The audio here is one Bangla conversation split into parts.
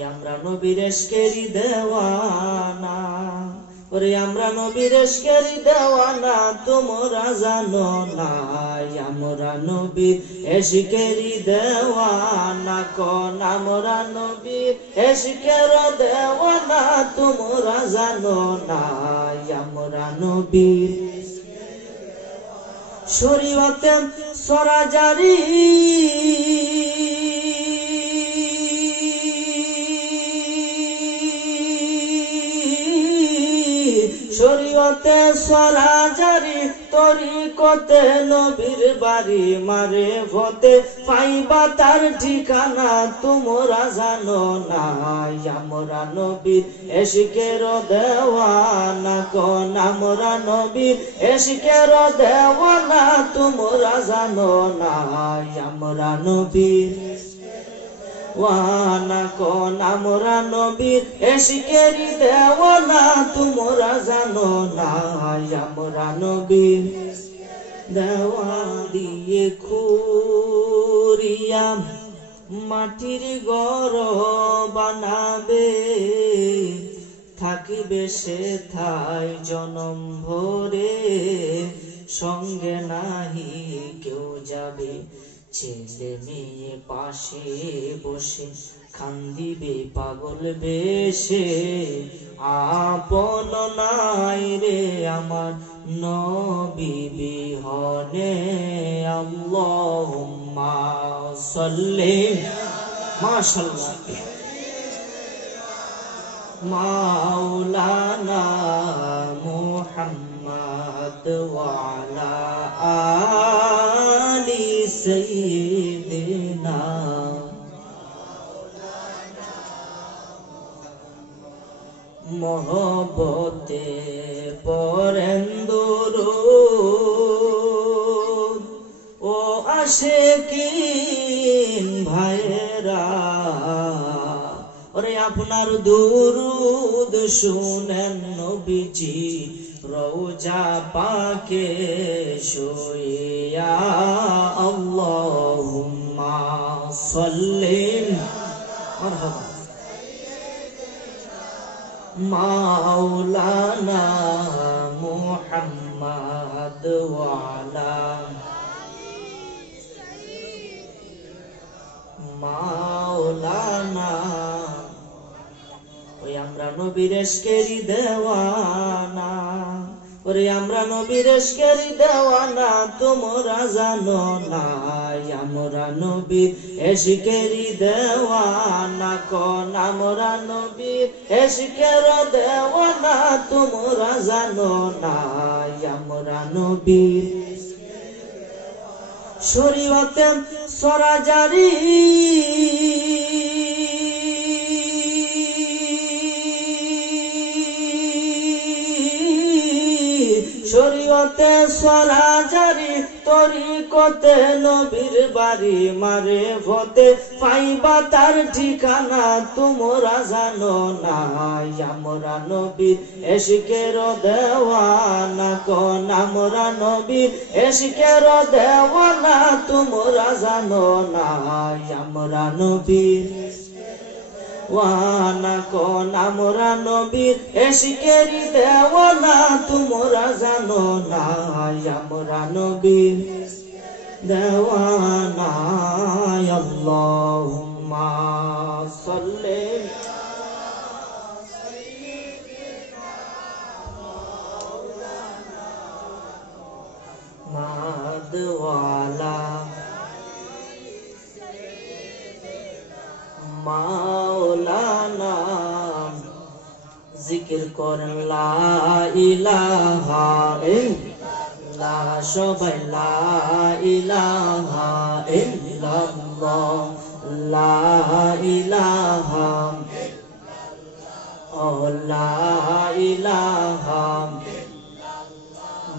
ওরে আমরা নবীর ইশকেরই দেওয়ানা, ওরে আমরা নবীর ইশকেরই দেওয়ানা, তোমরা জানো না আমরা নবীর ইশকেরই দেওয়ানা। কোন আমরা নবীর ইশকের দেওয়ানা, তোমরা জানো না আমরা নবীর। শরীয়তে সরাজারি শরীয়তে সরাজারি, তরিকতে নবীর বাড়ি, মারে ফতে পাইবা তার ঠিকানা, তোমরা জানো না আমরা নবীর ইশকের দেওয়ানা। কোন আমরা নবীর ইশকের দেওয়ানা, তোমরা জানো না আমরা নবীর ওয়ানা। কোন আমরা নবীর ইশকেরই দেওয়ানা, তোমরা জানো না আমরা নবীর। দেওয়া দিয়ে খুরিয়া মাটির ঘর বানাবে, থাকিবে সে ঠাই জনম ভরে, সঙ্গে নাহি কেউ যাবে। ছেলে মেয়ে পাশে বসে কান্দিবে পাগল বেশে, আপন নাই রে আমার নবী বিহনে। আল্লাহুম্মা সাল্লি মাশাআল্লাহ মাওলানা মুহাম্মদ ওয়া আলা আলি সাইয়্যিদিনা। মহব্বতে পড়েন দুরূদ ও আশিকিন ভাইরা, ওরে আপনার দুরূদ শুনেন নবীজি রওজা পাকে শুইয়া। আল্লাহুম্মা সাল্লি মারহাবা মাওলানা মুহাম্মদ ওয়া আলা মাওলানা। ওই আমরা নবীর ইশকেরই দেওয়ানা, ওরে আমরা নবীর ইশকেরই দেওয়ানা, তোমরা জানো না আমরা নবীর ইশকেরই দেওয়ানা। কোন আমরা নবীর ইশকের দেওয়ানা, তোমরা জানো না আমরা নবীর। শরীয়তে সরাজারি শরীয়তে সরাজারি, তরিকতে নবীর বাড়ি, মারে ফতে পাইবা তার ঠিকানা, তোমরা জানো না আমরা নবীর ইশকের দেওয়ানা। কোন আমরা নবীর ইশকের দেওয়ানা, তোমরা জানো না আমরা নবীর ওয়ানা। কোন আমরা নবীর ইশকেরই দেওয়ানা, তোমরা জানো না আমরা নবীর দেওয়ানা। আল্লাহুম্মা সাল্লি মাদ ওয়ালা মাওলানা। জিকির করেন লা ইলাহা ইল্লাল্লাহ, সবাই লা ইলাহা ইল্লাল্লাহ, লা ইলাহা ও লা ইলাহা।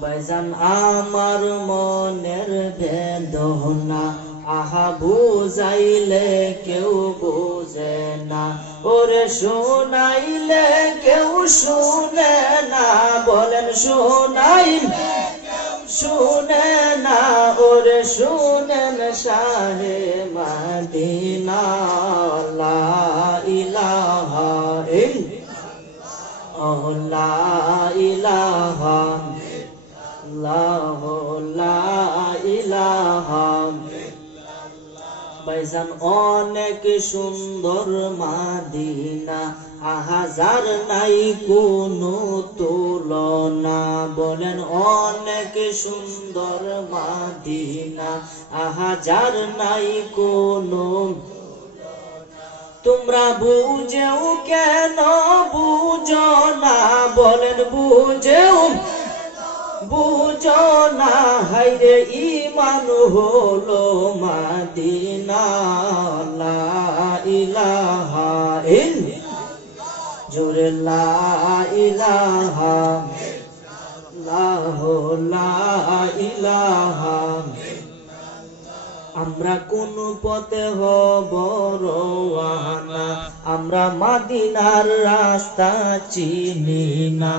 ভাইজান আমার মনের বেদনা, আহা বুঝাইলে কেউ বোঝে না, ওরে শোনাইলে কেউ শুনে না। বলেন শোনাইলে শুনে না, ওরে শুনেন শাহে মদিনা। লা ইলাহা ইল্লাল্লাহ লা ইলাহা ইল্লাল্লাহ লা ইলাহা। ভাইজান অনেক সুন্দর মাদিনা, হাজার নাই কোনো তুলনা। বলেন অনেক সুন্দর মাদিনা, হাজার নাই কোনো। তোমরা বুঝেও কেন বুঝো না, বলেন বুঝেও বুঝো না। হায়রে ঈমান হলো মাদিনা, লা ইলাহা ইল্লাল্লাহ জোরে লা ইলাহা ইল্লাল্লাহ লা ইলাহা। আমরা কোন পথে হব রওয়ানা, আমরা মদিনার রাস্তা চিনি না।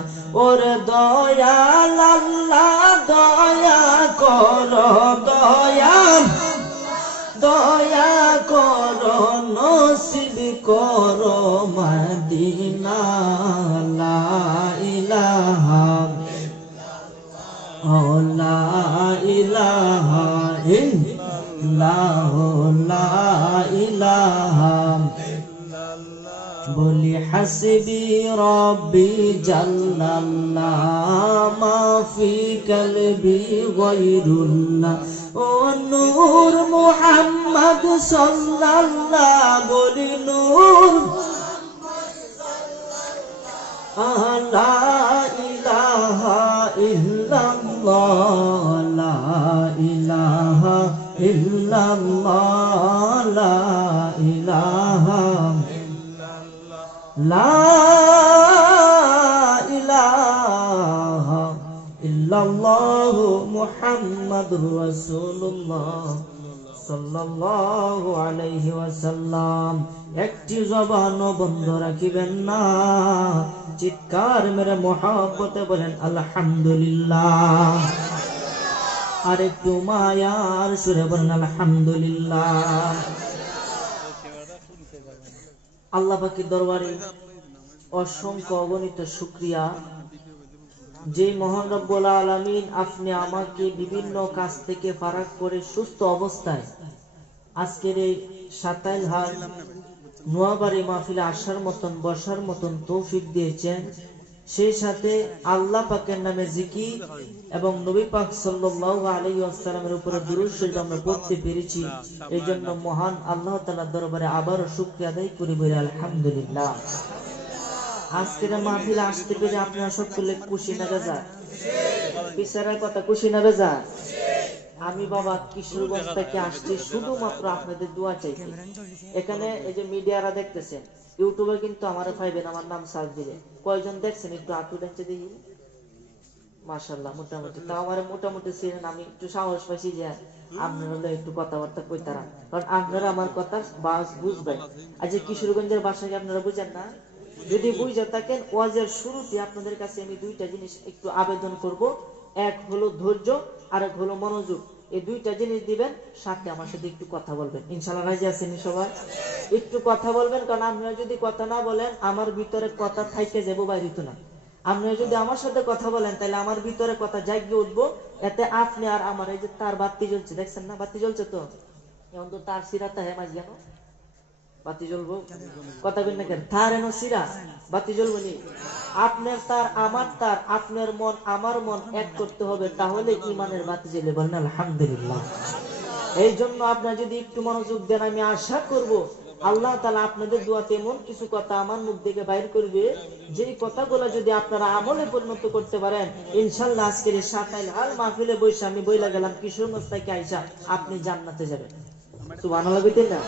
ওরে দয়াল আল্লাহ দয়া করো, দয়া করো, নসিব করো মদিনা, লা ইলাহা লা ইলাহা ইল্লাল্লাহ লা ইলাহা। বলি হাসবি রব্বি জাল্লাল্লাহ মা ফি কলবি গায়রুল্লাহ। ও নূর মুহাম্মদ সাল্লাল্লাহ, বলি নূর লা ইলাহা ইল্লাল্লাহ লা ইলাহা ইল্লাল্লাহ লা ইলাহা লা ইলাহা ইল্লাল্লাহ মুহাম্মাদুর রাসূলুল্লাহ সাল্লাল্লাহু আলাইহি ওয়াসাল্লাম। একটি জবান বন্ধ রাখিবেন না, চিৎকার মেরে মুহাব্বতে বলেন আলহামদুলিল্লাহ। আর একটু মায়ার সুরে বলেন আলহামদুলিল্লাহ। আল্লাহ পাকের দরবারে অসংখ্য অগণিত শুকরিয়া, যে মহান রব্বুল আলামিন আপনি আমাকে বিভিন্ন কাজ থেকে ফারাক করে সুস্থ অবস্থায় আজকের এই সাতাইলহাট নোয়াবাড়ি মাহফিলে আসার মতন বসার মতন তৌফিক দিয়েছেন। সেই সাথে আল্লাহ পাকের নামে জিকির এবং নবী পাক সাল্লাল্লাহু আলাইহি ওয়াসাল্লামের উপরে দুরূদ শরীফ আমরা পড়তে পেরেছি। এই জন্য মহান আল্লাহ তাআলার দরবারে আবারও শুকরিয়া আদায় করি, বলি আলহামদুলিল্লাহ। আজকের মাহফিলে আসতে পেরে আপনারা সকলে খুশি না বেজার? বিচারের কথা খুশি না বেজার? আমি বাবা কিশোরগঞ্জ থেকে আসছি শুধুমাত্র আপনাদের দোয়া চাইতে। এখানে এই যে মিডিয়ারা দেখতেছেন, ইউটিউবে কিন্তু আমারে পাইবেন, আমার নাম সার্চ দিলে। কয়জন দেখছেন একটু আটু দেখতে দেখি? মাশাআল্লাহ, মোটামুটি। তাও আমার মোটামুটি ছিলেন, আমি একটু সাহস পাইছি যে আপনারা একটু কথাবার্তা কইতারা, কারণ আপনারা আমার কথা বাস বুঝবেন। আজ কিশোরগঞ্জের ভাষাকে আপনারা বুঝেন না? যদি বুঝে থাকেন, ওয়াজের শুরুতে আপনাদের কাছে আমি দুইটা জিনিস একটু আবেদন করব। এক হলো ধৈর্য, আর এক হলো মনোযোগ। এই দুইটা জিনিস দিবেন, সাথে আমার সাথে একটু কথা বলবেন। ইনশাআল্লাহ রাজি আছেন সবাই? একটু কথা বলবেন, কারণ আপনারা যদি কথা না বলেন আমার ভিতরে কথা থাইকে যাবো, বাইরে না। আপনারা যদি আমার সাথে কথা বলেন তাহলে আমার ভিতরে কথা জাগিয়ে উঠবো। এতে আপনি আর আমার এই যে তার বাতি জ্বলছে, দেখছেন না? বাতি জ্বলছে তো, এখন তো তার সিরাতা হে মাঝ কেন বাতি জ্বলবো? কথা বলেন না কেন? তার এনো সিরা বাতি জ্বলবো নি? আপনার তার আমার তার, আপনার মন আমার মন এক করতে হবে, তাহলে ইমানের বাতি জ্বলে। বলেন আলহামদুলিল্লাহ। এই জন্য আপনারা যদি একটু মনোযোগ দেন, আমি আশা করব আল্লাহ তাআলা আপনাদের দোয়াতে এমন কিছু কথা আমার মুখ থেকে বাইর করবে, যেই কথাগুলো যদি আপনারা আমলে পরিণত করতে পারেন, ইনশাআল্লাহ আজকের এই সাতাইলহাট মাহফিলে বসে আমি বইলা গেলাম কিশোরগঞ্জ থেকে আইসা আপনি জান্নাতে যাবেন। সুবহানাল্লাহ বলতেন না?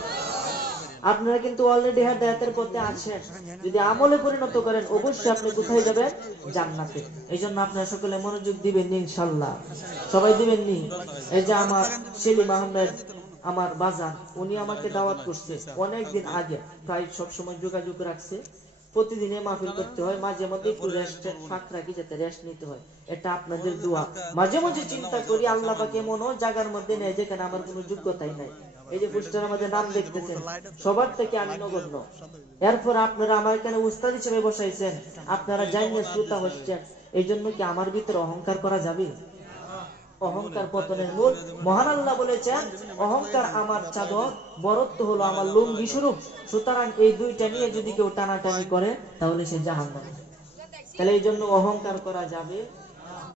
আপনারা কিন্তু অলরেডি হেদায়েতের পথে আছেন। যদি আমলে পরিণত করেন, অবশ্যই আপনি কোথায় যাবেন? জান্নাতে। এই জন্য আপনারা সকলে মনোযোগ দিবেন ইনশাআল্লাহ। সবাই দিবেন নি? এই যে আমার সেলিম আহমেদ, আমার বাজান, উনি আমাকে দাওয়াত করছে অনেকদিন আগে, প্রায় সবসময় যোগাযোগ রাখছে। প্রতিদিনে মাহফিল করতে হয়, মাঝে মধ্যে একটু রেস্ট ফাঁক রাখি যাতে রেস্ট নিতে হয়। এটা আপনাদের দোয়া। মাঝে মাঝে চিন্তা করি আল্লাহ পাকে এমন জায়গার মধ্যে নেয় যেখানে আমার কোনো যোগ্যতাই নাই। এই যে পোস্টার আমাদের নাম দেখতেছেন, সবার থেকে আমি নগণ্য। এরপর আপনারা আমার এখানে উস্তাদ হিসেবে বসাইছেন, আপনারা জানেন শ্রোতা হচ্ছেন, এই জন্য কি আমার ভিতরে অহংকার করা যাবে? অহংকার পতনের মূল। মহান আল্লাহ বলেছেন, অহংকার আমার চাদর, বরত্ব হলো আমার লুঙ্গি স্বরূপ। সুতরাং এই দুইটা নিয়ে যদি কেউ টানাটানি করে তাহলে সে জাহান্নামী। তাহলে এই জন্য অহংকার করা যাবে